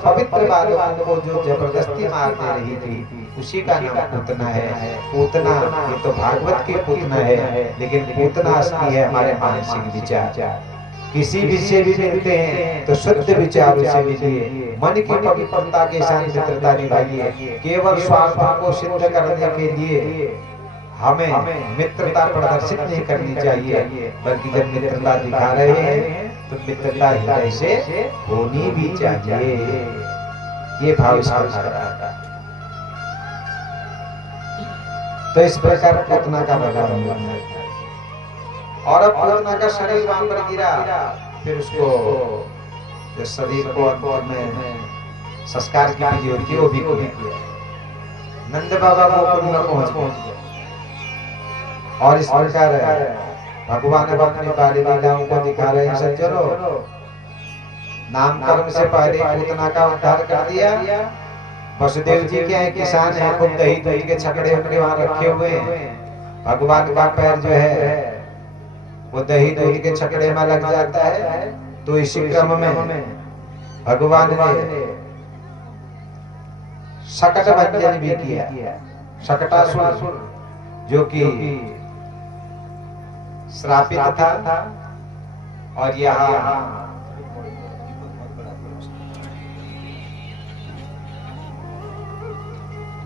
पवित्र बालकों को जो जबरदस्ती मारने रही थी उसी का नाम पूतना है। पूतना ये तो भागवत की पूतना है, लेकिन पूतना असली है हमारे मानसिक विचार। किसी भी से भी मिलते हैं तो शुद्ध विचारों से मिलिए, मन की पवित्रता के साथ मित्रता निभाइए। केवल स्वार्थ को सिद्ध करने के लिए हमें मित्रता प्रदर्शित नहीं करनी चाहिए, बल्कि जब मित्रता दिखा रहे हैं तो मित्रता हृदय से होनी भी चाहिए। ये भाव इसका था। तो इस प्रकार पूतना का भगवान बनना था। और अब पूतना का शरीर वहां पर गिरा, फिर उसको जो शरीर को अंत में संस्कार की विधि होती है वो भी किया। नंद बाबा गोकुल में पहुंच गए और इस प्रकार भगवान अब अपनी बाली लीलाओं को दिखा रहे हैं। सज्जनों, नामकरण से पहले पूतना का उद्धार कर दिया। वसुदेव जी क्या है, किसान है, खूब दही दूध के छकड़े उनके वहां रखे हुए हैं। भगवान का पैर जो है वो दही दूध के छकड़े में लग जाता है। तो इसी क्रम में भगवान ने शकट भंजन भी किया। शकटासुर जो कि श्रापित था, और यहाँ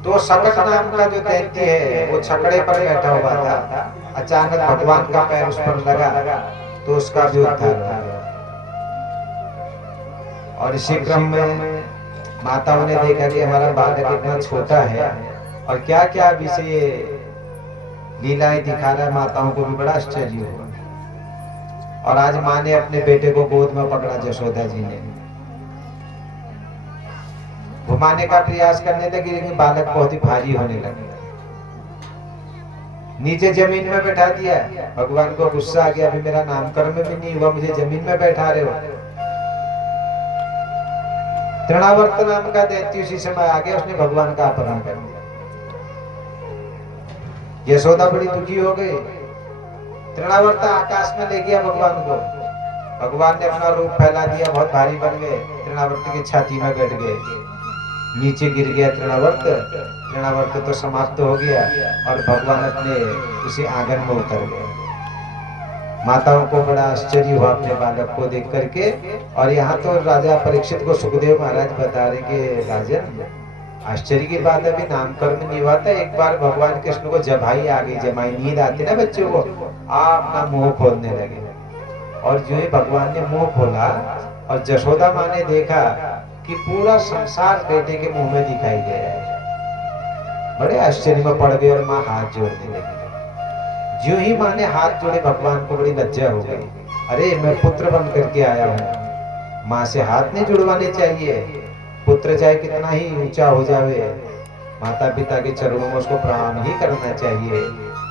तो शकट नाम का जो दैत्य है वो छकड़े पर बैठा हुआ था। अचानक भगवान का पैर उस पर लगा तो उसका भी उद्धार हो गया। और इसी क्रम में माताओं ने देखा कि हमारा बालक इतना छोटा है और क्या क्या विषय लीलाएं दिखा रहा है। माताओं को भी बड़ा आश्चर्य हुआ। और आज माँ ने अपने बेटे को गोद में पकड़ा, यशोदा जी ने घुमाने का प्रयास करने लगी, लेकिन बालक बहुत ही भारी होने लगे। नीचे जमीन में बैठा दिया। भगवान को गुस्सा आ गया, अभी मेरा नामकरण भी नहीं हुआ, मुझे जमीन में बैठा रहे हो। तृणावर्त नाम का दैत्य उसी समय आ गया, उसने भगवान का अपहरण कर दिया। यशोदा बड़ी दुखी हो गई। तृणावर्त आकाश में ले गया भगवान को। भगवान ने अपना रूप फैला दिया, बहुत भारी बन गए। तृणावर्त की छाती में बैठ गए, नीचे गिर गया तृणावर्त। तृणावर्त तो समाप्त हो गया और भगवान अपने उसी आंगन में उतर गए। माताओं को बड़ा आश्चर्य हुआ अपने बालक को देख करके। और यहाँ तो राजा परीक्षित को सुखदेव महाराज बता रहे कि राजन, आश्चर्य की बात है, अभी नामकरण नहीं हुआ था, एक बार भगवान कृष्ण को जमाई आ गई। जमाई नींद आती ना बच्चों को, आप अपना मुंह खोलने लगे। और जो ही भगवान ने मुंह खोला और यशोदा माँ ने देखा कि पूरा संसार बेटे के मुंह में दिखाई दे रहा है। बड़े आश्चर्य में पड़ गए और माँ हाथ जोड़ने लगी। जो ही माँ ने हाथ जोड़े, भगवान को बड़ी लज्जा हो गई। अरे मैं पुत्र बन करके आया हूँ, माँ से हाथ नहीं जुड़वाने चाहिए। पुत्र चाहे कितना ही ऊंचा हो जावे, माता पिता के चरणों में उसको प्रणाम ही करना चाहिए।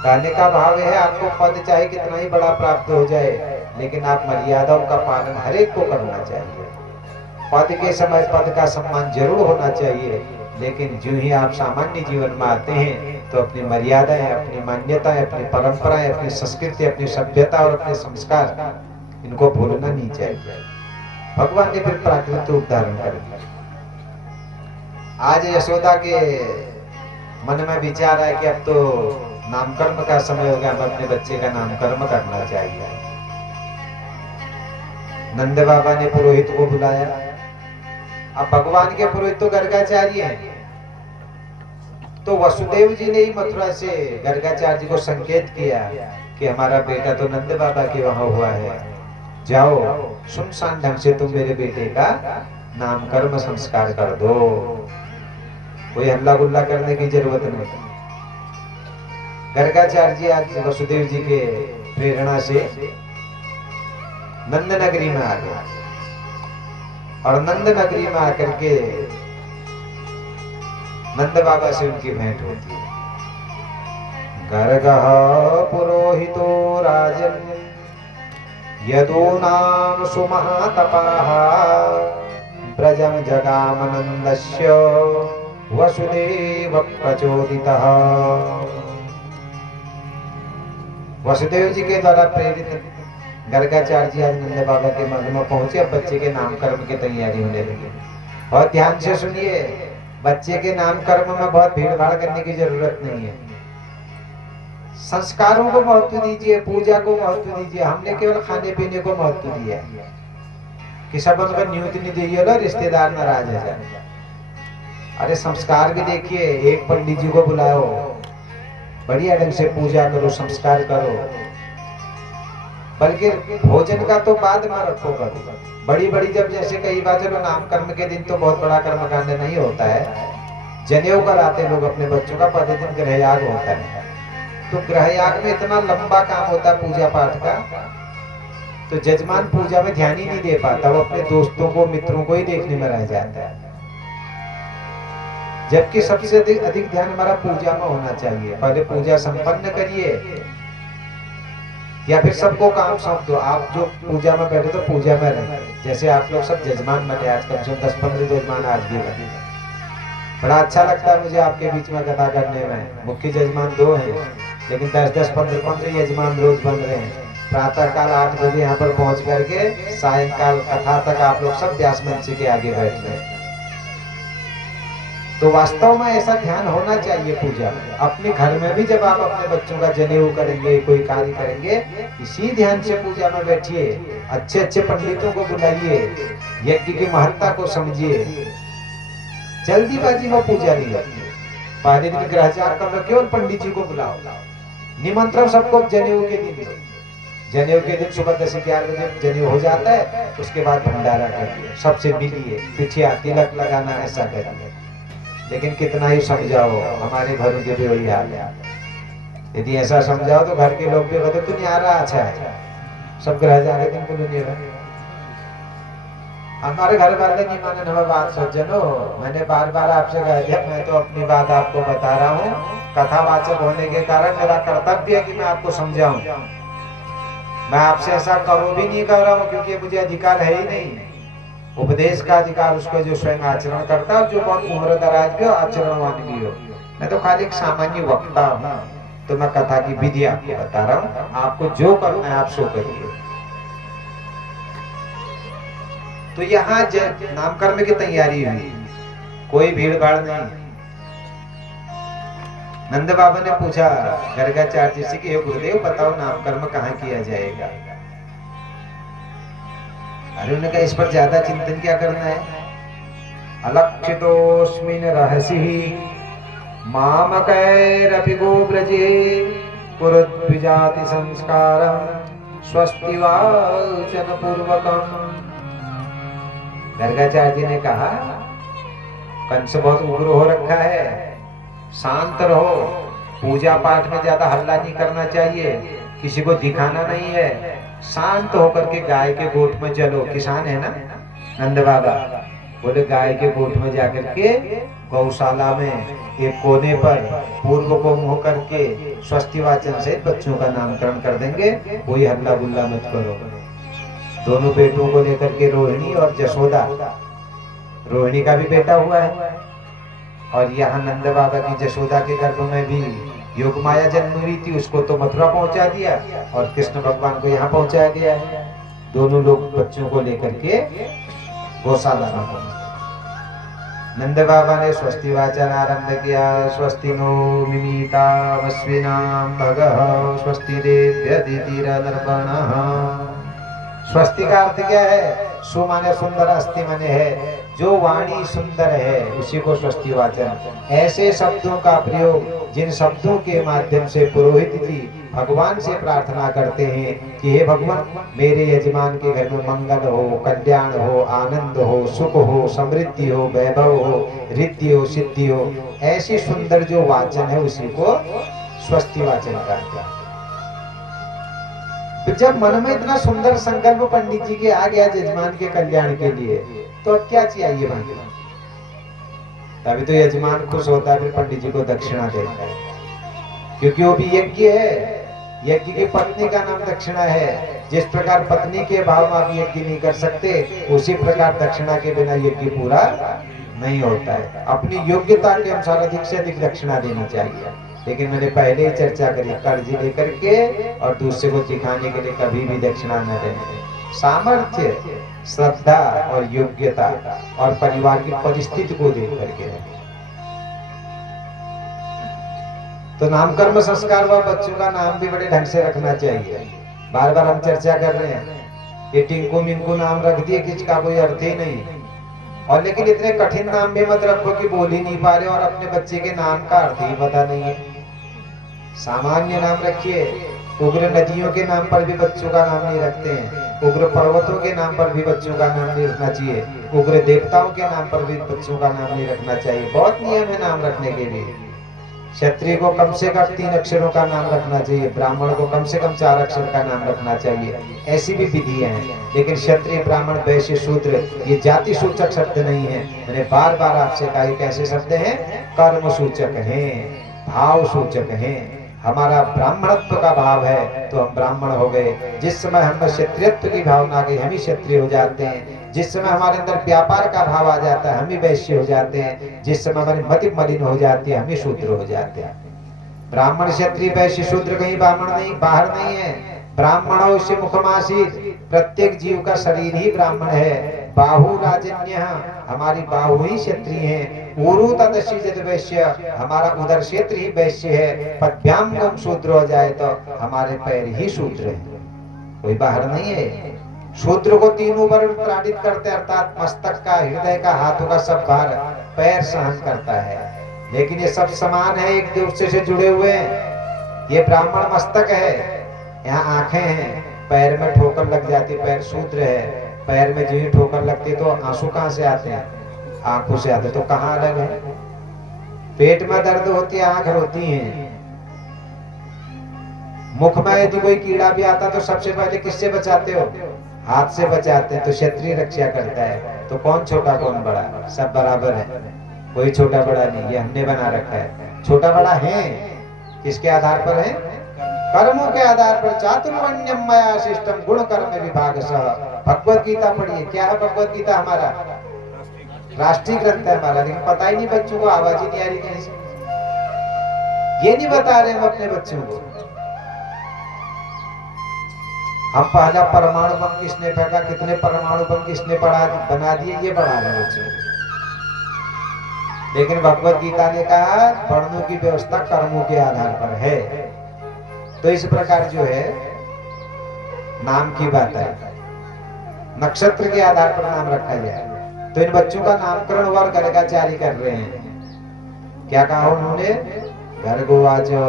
कहने का भाव है, आपको पद चाहे कितना ही बड़ा प्राप्त हो जाए, लेकिन आप मर्यादाओं का पालन हर एक को करना चाहिए। पद के समय पद का सम्मान जरूर होना चाहिए, लेकिन जो ही आप सामान्य जीवन में आते हैं तो अपनी मर्यादाएं, अपनी मान्यताएं, अपनी परंपराएं, अपनी संस्कृति, अपनी सभ्यता और अपने संस्कार, इनको भूलना नहीं चाहिए। भगवान ने फिर प्राकृतिक रूप धारण कर दिया। आज यशोदा के मन में विचार है कि अब तो नामकर्म का समय हो गया, अब अपने बच्चे का नामकर्म करना चाहिए। नंद बाबा ने पुरोहित को बुलाया। अब भगवान के पुरोहित तो गर्गाचार्य हैं, तो वसुदेव जी ने ही मथुरा से गर्गाचार्य को संकेत किया कि हमारा बेटा तो नंद बाबा के वहां हुआ है, जाओ सुनसान ढंग से तुम मेरे बेटे का नामकर्म संस्कार कर दो। कोई हल्ला गुल्ला करने की जरूरत नहीं। गर्गाचार्य जी आज वसुदेव जी के प्रेरणा से नंद नगरी में आ गया। और नंद नगरी में आकर के नंद बाबा से उनकी भेंट होती है। गर्गः पुरोहितो राजन् यदूनां सुमहातपाः ब्रजं जगामनन्दस्य वसुदेव प्रचोदितः। वसुदेव जी के द्वारा प्रेरित गर्गाचार्य जी आज नंद बाबा के मठ में पहुंचे। अब बच्चे के नामकरण की तैयारी होने लगी। बहुत ध्यान से सुनिए, बच्चे के नामकर्म में बहुत भीड़ भाड़ करने की जरूरत नहीं है। संस्कारों को महत्व दीजिए, पूजा को महत्व दीजिए। हमने केवल खाने पीने को महत्व दिया है कि सब उनका न्यूत नहीं दिए, रिश्तेदार नाराज हो जाए। अरे संस्कार भी देखिए, एक पंडित जी को बुलाओ, बढ़िया ढंग से पूजा करो, संस्कार करो। बल्कि भोजन का तो बाद में रखो कभी। बड़ी बड़ी जब जैसे कई बार चलो नामकर्म के दिन तो बहुत बड़ा कर्मकांड नहीं होता है, जनेऊ कराते लोग अपने बच्चों का, पहले दिन ग्रहयाग होता है। तो ग्रहयाग में इतना लंबा काम होता है पूजा पाठ का, तो जजमान पूजा में ध्यान ही नहीं दे पाता, वो अपने दोस्तों को मित्रों को ही देखने में रह जाता है। जबकि सबसे अधिक ध्यान हमारा पूजा में होना चाहिए। पहले पूजा संपन्न करिए, या फिर सबको काम सौंप दो। आप जो पूजा में बैठे तो पूजा में रहे, जैसे आप लोग सब जजमान बने, आज कम से कम 10-15 जजमान आज भी बने। बड़ा अच्छा लगता है मुझे आपके बीच में कथा करने में। मुख्य जजमान 2 हैं, लेकिन 10-10, 15-15 यजमान रोज बन रहे हैं। प्रातः काल 8 बजे यहाँ पर पहुंच करके सायंकाल कथा तक आप लोग सब व्यास मंच के आगे बैठ रहे हैं। तो वास्तव में ऐसा ध्यान होना चाहिए पूजा में। अपने घर में भी जब आप अपने बच्चों का जनेऊ करेंगे, कोई कार्य करेंगे, इसी ध्यान से पूजा में बैठिए। अच्छे अच्छे पंडितों को बुलाइए, यज्ञ की महत्ता को समझिए। जल्दीबाजी में पूजा नहीं होती। पहले दिन ग्रहचार कर लो, केवल पंडित जी को बुलाओ, निमंत्रण सबको जनेऊ के दिन दो। जनेऊ के दिन सुबह 10-11 बजे जनेऊ हो जाता है, उसके बाद भंडारा करिए, सबसे मिलिए, पिठिया तिलक लगाना, ऐसा करिए। लेकिन कितना ही समझाओ, हमारे घरों के भी वही हाल है। यदि ऐसा समझाओ तो घर के लोग भी कहते तू नहीं आ रहा, अच्छा है, सब ग्रह जा रहे तुमको नहीं रहा। हमारे घर वाले नहीं माने हमें बात सज्जनो, मैंने बार बार आपसे कह दिया, मैं तो अपनी बात आपको बता रहा हूँ। कथावाचक होने के कारण मेरा कर्तव्य है कि मैं आपको समझाऊं। मैं आपसे ऐसा करो भी नहीं कर रहा हूँ, क्योंकि मुझे अधिकार है ही नहीं। उपदेश का अधिकार उसको जो स्वयं आचरण करता है, जो बहुत उम्र दराज भी हो, आचरणवान भी हो। मैं तो खाली एक सामान्य वक्ता हूँ, तो मैं कथा की विधि आपको बता रहा हूँ। आपको जो करना है आप सो करिए। तो यहाँ नामकर्म की तैयारी हुई, कोई भीड़ भाड़ नहीं। नंद बाबा ने पूछा गर्गाचार्य से कि गुरुदेव बताओ नामकर्म कहाँ किया जाएगा। अरे उन्होंने कहा इस पर ज्यादा चिंतन क्या करना है। अलक्षितोस्मिन् रहसि मामकैरपि गोव्रजे कुरुद्विजाति संस्कारं स्वस्ति वाचन पूर्वकम्। गर्गाचार्य ने कहा कंस बहुत उग्र हो रखा है, शांत रहो, पूजा पाठ में ज्यादा हल्ला नहीं करना चाहिए, किसी को दिखाना नहीं है, शांत होकर के गाय के गोठ में चलो। किसान है ना नंद बाबा, बोले गाय के गोठ में जाकर के गौशाला में एक कोने पर पूर्व को मुंह करके स्वस्ति वाचन से बच्चों का नामकरण कर देंगे, कोई हल्ला गुल्ला मत करो। दोनों बेटों को लेकर के रोहिणी और जशोदा, रोहिणी का भी बेटा हुआ है, और यहाँ नंद बाबा की जशोदा के गर्भ में भी योगमाया जन्म हुई थी, उसको तो मथुरा पहुंचा दिया और कृष्ण भगवान को यहाँ पहुंचाया गया है। दोनों लोग बच्चों को लेकर के गौशाला में पहुंचे। नंद बाबा ने स्वस्ति वाचन आरंभ किया। स्वस्ति नो मिमीता वस्विनाम भगः स्वस्ति देव्य दितिरदर्पणः। स्वस्ति का अर्थ क्या है? सु माने सुंदर, अस्ति माने है, जो वाणी सुंदर है उसी को स्वस्ति वाचन। ऐसे शब्दों का प्रयोग जिन शब्दों के माध्यम से पुरोहित जी भगवान से प्रार्थना करते हैं कि हे भगवान मेरे यजमान के घर में मंगल हो, कल्याण हो, आनंद हो, सुख हो, समृद्धि हो, वैभव हो, रिद्धि हो, सिद्धि हो, ऐसी सुंदर जो वाचन है उसी को स्वस्ति वाचन कहते हैं। तो जब मन में इतना सुंदर संकल्प पंडित जी के आ गया यजमान के कल्याण के लिए, तो अब क्या चाहिए भाई? तभी तो यजमान खुश होता है, फिर पंडित जी को दक्षिणा देता है, क्योंकि वो भी यज्ञ है। यज्ञ की पत्नी का नाम दक्षिणा है। जिस प्रकार पत्नी के भाव में आप यज्ञ नहीं कर सकते, उसी प्रकार दक्षिणा के बिना यज्ञ पूरा नहीं होता है। अपनी योग्यता के अनुसार अधिक से अधिक दक्षिणा देनी चाहिए। लेकिन मैंने पहले ही चर्चा करी, कर्ज लेकर के और दूसरे को दिखाने के लिए कभी भी दक्षिणा न देने। सामर्थ्य श्रद्धा और योग्यता और परिवार की परिस्थिति को देख करके रहे। तो नामकर्म संस्कार व बच्चों का नाम भी बड़े ढंग से रखना चाहिए। बार बार हम चर्चा कर रहे हैं, ये टिंकू मिंकू नाम रख दिए, किसका कोई अर्थ ही नहीं। और लेकिन इतने कठिन नाम भी मत रखो कि बोल ही नहीं पा रहे और अपने बच्चे के नाम का अर्थ ही पता नहीं है। सामान्य नाम रखिए। उग्र नदियों के नाम पर भी बच्चों का नाम नहीं रखते हैं, उग्र पर्वतों के नाम पर भी बच्चों का नाम नहीं रखना चाहिए, उग्र देवताओं के नाम पर भी बच्चों का नाम नहीं रखना चाहिए। बहुत नियम है नाम रखने के लिए। क्षत्रिय को कम से कम 3 अक्षरों का नाम रखना चाहिए, ब्राह्मण को कम से कम 4 अक्षर का नाम रखना चाहिए। ऐसी भी विधियां हैं। लेकिन क्षत्रिय, ब्राह्मण, वैश्य, शूद्र ये जाति सूचक शब्द नहीं है। मैंने बार बार आपसे कहा, कैसे शब्द हैं? कर्म सूचक हैं, भाव सूचक हैं। हमारा ब्राह्मणत्व का भाव है तो हम ब्राह्मण हो गए। जिस समय हम क्षत्रियत्व की भावना आ गई, हम ही क्षत्रिय हो जाते हैं। जिस समय हमारे अंदर व्यापार का भाव आ जाता है, हम ही वैश्य हो जाते हैं। जिस समय हमारी मति मलिन हो जाती है, हम ही शूद्र हो जाते हैं। ब्राह्मण, क्षत्रिय, वैश्य, शूद्र कहीं ब्राह्मण नहीं, बाहर नहीं है। ब्राह्मणों से मुखमासीत, प्रत्येक जीव का शरीर ही ब्राह्मण है। बाहु राजन्य, हमारी बाहु ही क्षत्रिय है। उरु तदशी जद वैश्य, हमारा उदर क्षेत्र ही वैश्य है। पद्भ्याम गम शूद्र हो जाए तो हमारे पैर ही शूद्र है, कोई बाहर नहीं है। शूद्र को तीनों वर्ण ताड़ित करते, अर्थात मस्तक का, हृदय का, हाथों का सब भार पैर सहन करता है। लेकिन ये सब समान है, एक दूसरे से जुड़े हुए हैं। ये ब्राह्मण मस्तक है, यहाँ आंखें हैं, पैर में ठोकर लग जाती, पैर शूद्र है। पैर में जो ठोकर लगती तो आंसू कहाँ से आते हैं? आंखों से आते। तो कहाँ अलग है? पेट में दर्द होती है, आंख रोती है। मुख में यदि कोई कीड़ा भी आता तो सबसे पहले किससे बचाते हो? हाथ से बचाते हैं। तो क्षत्रिय रक्षा करता है। तो कौन छोटा कौन बड़ा? सब बराबर है, कोई छोटा बड़ा नहीं। ये हमने बना रखा है। छोटा बड़ा है किसके आधार पर है? कर्मों के आधार पर। चातुर्वर्ण्यम मया शिष्टम गुण कर्म विभाग सह। भगवत गीता पढ़िए। क्या है भगवत गीता? हमारा राष्ट्रीय ग्रंथ है हमारा, लेकिन पता ही नहीं बच्चों को, आवाज ही नहीं आ रही कहीं से। ये नहीं बता रहे हम अपने बच्चों को। हम पहला परमाणु बम किसने फेंका, कितने परमाणु बम किसने बना दिए, ये पढ़ा रहे बच्चों को। लेकिन भगवत गीता ने कहा वर्णों की व्यवस्था कर्मों के आधार पर है। तो इस प्रकार जो है नाम की बात है, नक्षत्र के आधार पर नाम रखा जाए। तो इन बच्चों का नामकरण वर गर्गाचार्य कर रहे हैं। क्या कहा उन्होंने? गर्गोवाचो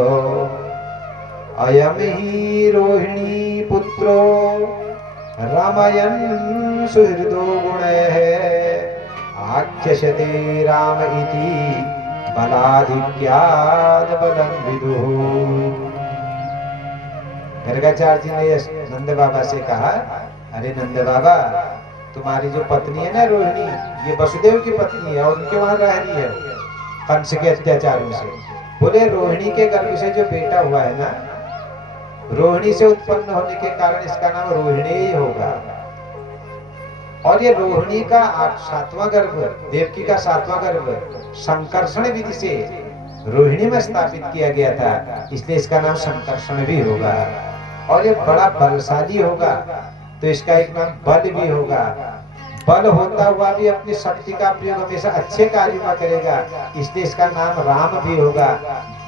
अयम ही रोहिणी पुत्रो रामयन् सुहृदो गुणैः आख्यस्यते राम इति बलाधिक्याद् बलं विदुः। गर्गाचार्य जी ने नंद बाबा से कहा, अरे नंद बाबा, तुम्हारी जो पत्नी है ना रोहिणी, ये वसुदेव की पत्नी है और उनके वहां रह रही है कंस के अत्याचारों से। बोले रोहिणी के गर्भ से जो बेटा हुआ है ना, रोहिणी से उत्पन्न होने के कारण इसका नाम रोहिणी ही होगा। और ये रोहिणी का 7वां गर्भ, देवकी का 7वां गर्भ संकर्षण विधि से रोहिणी में स्थापित किया गया था, इसलिए इसका नाम संकर्षण भी होगा। और ये बड़ा बलशाली होगा, तो इसका एक नाम बल भी होगा। बल होता हुआ भी अपनी शक्ति का प्रयोग हमेशा अच्छे कार्यों में करेगा, इसलिए इसका नाम राम भी होगा।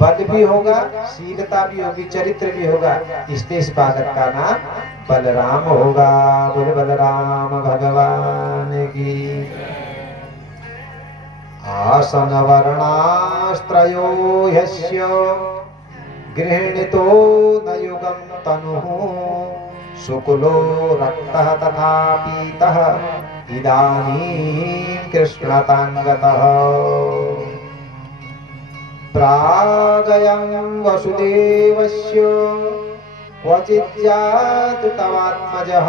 बल भी होगा, शीलता भी होगी, चरित्र भी होगा, इसलिए इस बालक का नाम बलराम होगा। बोले बलराम भगवान की। आसन वर्णास्त्रयो ह्यस्य गृहीतो न युगं तनुः शुक्लो रक्तः तथा पीतः इदानीं कृष्णतांगतः। प्रागयं वसुदेवस्य क्वचिज्जातु तवात्मजः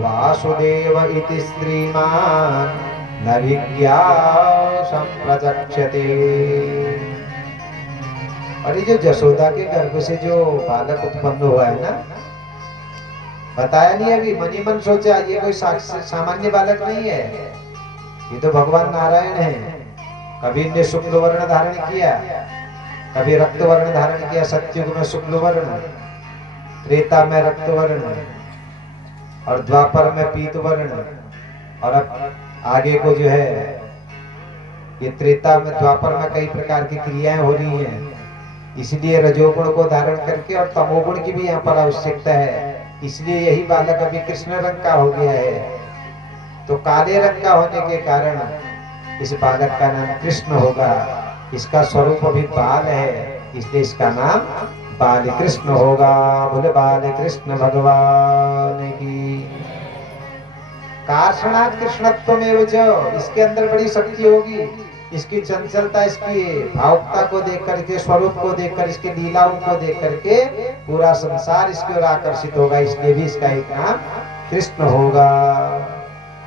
वासुदेव इति श्रीमान् न विज्ञासं प्रचक्षते। और ये जो जसोदा के गर्भ से जो बालक उत्पन्न हुआ है ना, बताया नहीं अभी, मनी मन सोचा ये कोई सामान्य बालक नहीं है, ये तो भगवान नारायण है। कभी इनने शुक्ल वर्ण धारण किया, कभी रक्त वर्ण धारण किया। सत्युग में शुक्ल वर्ण, त्रेता में रक्त वर्ण, और द्वापर में पीत वर्ण, और अब आगे को जो है ये त्रेता में, द्वापर में कई प्रकार की क्रियाएं हो रही हैं, इसलिए रजोगुण को धारण करके और तमोगुण की भी यहाँ पर आवश्यकता है। इसलिए यही बालक अभी कृष्ण रंग का हो गया है। तो काले रंग का होने के कारण इस बालक का नाम कृष्ण होगा। इसका स्वरूप अभी बाल है, इसलिए इसका नाम बाल कृष्ण होगा। बोले बाल कृष्ण भगवान की। कार्षणात् कृष्णत्व में जो इसके अंदर बड़ी शक्ति होगी, इसकी चंचलता, इसकी भावुकता को देखकर, इसके स्वरूप को देखकर, इसके लीलाओं को देख करके पूरा संसार इसकी ओर आकर्षित होगा। इसलिए भी इसका एक नाम कृष्ण होगा।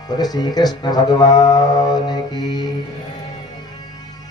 बोले श्री कृष्ण भगवान की।